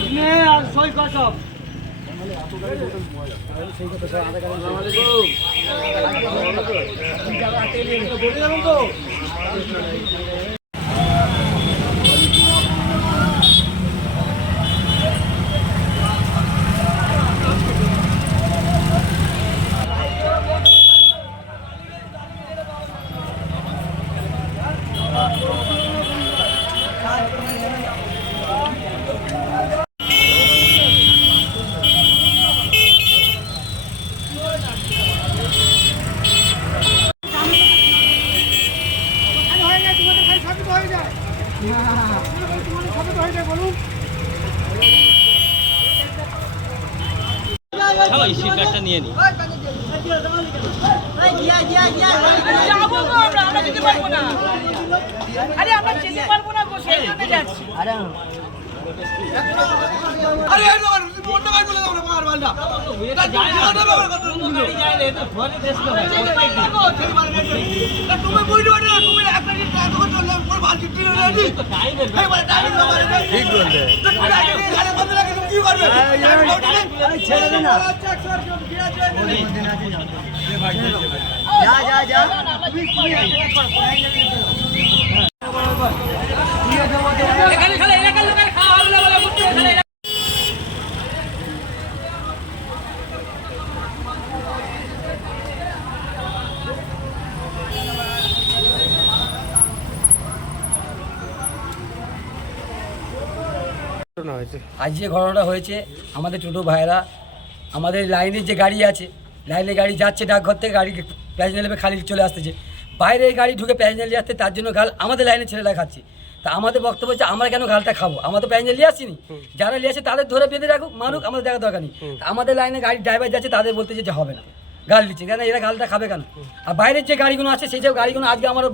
কাগজ নে আর সই কর সব। নিয়ে নি আরে আমরা যেতে পারবো না গো, সেই জন্য যাচ্ছি। আরে অন্য গাড়ি বলে দাও না মার বালটা গাড়ি যায় রে তো ঘরে দেশ না তুমি বুঝতে পারো না তুমি একটা দিন কাজ করতে চললে পর বাল চিঠি রে রেডি এই বলে টাইম না মারে ঠিক বললে গাড়ি বন্ধ রাখে তুমি কি করবে ছেড়ে দে না যা যা এখানে খালি এলাকার লোকের খাওয়া হবে না বলে বুঝতে খালি আজ যে ঘটনাটা হয়েছে, আমাদের টোটো ভাইরা আমাদের লাইনের যে গাড়ি আছে, লাইনের গাড়ি যাচ্ছে ডাকঘর থেকে, গাড়ি প্যাসেঞ্জার নেবে খালি চলে আসতেছে, বাইরে গাড়ি ঢুকে প্যাসেঞ্জার নিয়ে আসতে, তার জন্য গাল আমাদের লাইনের ছেলেরা খাচ্ছে। তা আমাদের বক্তব্য হচ্ছে আমরা কেন গালটা খাবো? আমরা তো প্যাসেঞ্জার নিয়ে আসিনি, যারা নিয়ে আসে তাদের ধরে বেঁধে রাখুক, মানুক, আমাদের দেখার দরকার নেই। আমাদের লাইনে গাড়ি ড্রাইভার যাচ্ছে, তাদের বলতেছে যে হবে না, গাল দিচ্ছে কেন, এরা গালটা খাবে কেন? আর বাইরের যে গাড়িগুলো আছে সেই সব গাড়িগুলো আজকে আমরা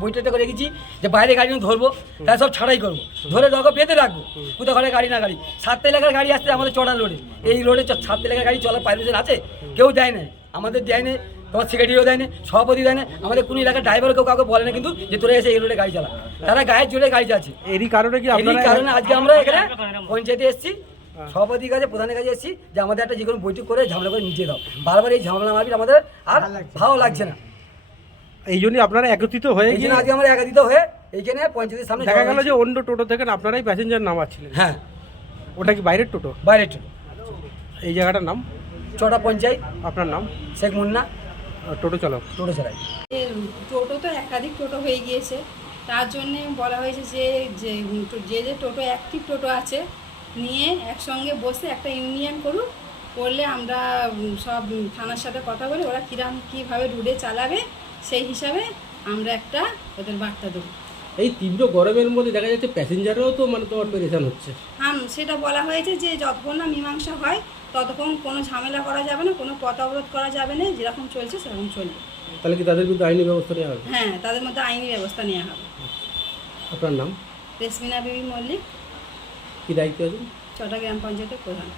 বইটাতে করে রেখেছি যে বাইরে গাড়িগুলো ধরবো, তাই সব ছাড়াই করবো, ধরে দরকার বেঁধে রাখবো, কোথাও ঘরে গাড়ি না গাড়ি। 7 এলাকার গাড়ি আসছে আমাদের চড়ান রোডে, এই রোডে 7 এলাকার গাড়ি চলার পারমিশন আছে? কেউ দেয় না, আমাদের দেয় না, তোমার সেক্রেটারিও দেয় না, সভাপতি দেয় না, আমাদের কোনো এলাকার ড্রাইভার কেউ কাউকে বলে না কিন্তু যে তোরা এসে এই রোডে গাড়ি চালা, তারা গায়ের জোরে গাড়ি যাচ্ছে। এরই কারণে কি এই কারণে আজকে আমরা এখানে পঞ্চায়েতে এসেছি, সভাপতির কাছে, প্রধানের কাছে এসেছি যে আমাদের একটা যে কোনো বৈঠক করে ঝামেলা করে নিচে দাও, বারবার এই ঝামেলা মারবি আমাদের আর ভালো লাগছে না। এই জন্যই আপনারা একত্রিত হয়ে এই জন্য আজকে আমরা একত্রিত হয়ে এইখানে পঞ্চায়েতের সামনে দেখা গেল যে অন্য টোটো থেকে আপনারাই প্যাসেঞ্জার নামাচ্ছিলেন। হ্যাঁ, ওটা কি বাইরের টোটো? বাইরের টোটো। এই জায়গাটার নাম চটা পঞ্চায়েত। আপনার নাম? শেখ মুন্না, টোটো চালক। টোটো চালাই। টোটো তো একাধিক টোটো হয়ে গিয়েছে, তার জন্যে বলা হয়েছে যে যে যে টোটো অ্যাক্টিভ টোটো আছে নিয়ে একসঙ্গে বসে একটা ইউনিয়ন করুক, করলে আমরা সব থানার সাথে কথা বলে ওরা কীভাবে রুটে চালাবে সেই হিসাবে আমরা একটা ওদের বার্তা দেবো। এই তীব্র গরমের মধ্যে দেখা যাচ্ছে প্যাসেঞ্জারও তো মানে তোমার পেরেশান হচ্ছে। হ্যাঁ, সেটা বলা হয়েছে যে যতক্ষণ না মীমাংসা হয় ততক্ষণ কোনো ঝামেলা করা যাবে না, কোনো পথ অবরোধ করা যাবে না, যেরকম চলছে সেরকম চলবে। তাহলে কি তাদের বিরুদ্ধে আইনি ব্যবস্থা নেওয়া হবে? হ্যাঁ, তাদের মধ্যে আইনি ব্যবস্থা নেওয়া হবে। আপনার নাম? রেশমিনা বিবি মল্লিক। কি দায়িত্ব আছেন? চট্টগ্রাম পঞ্চায়েতের প্রধান।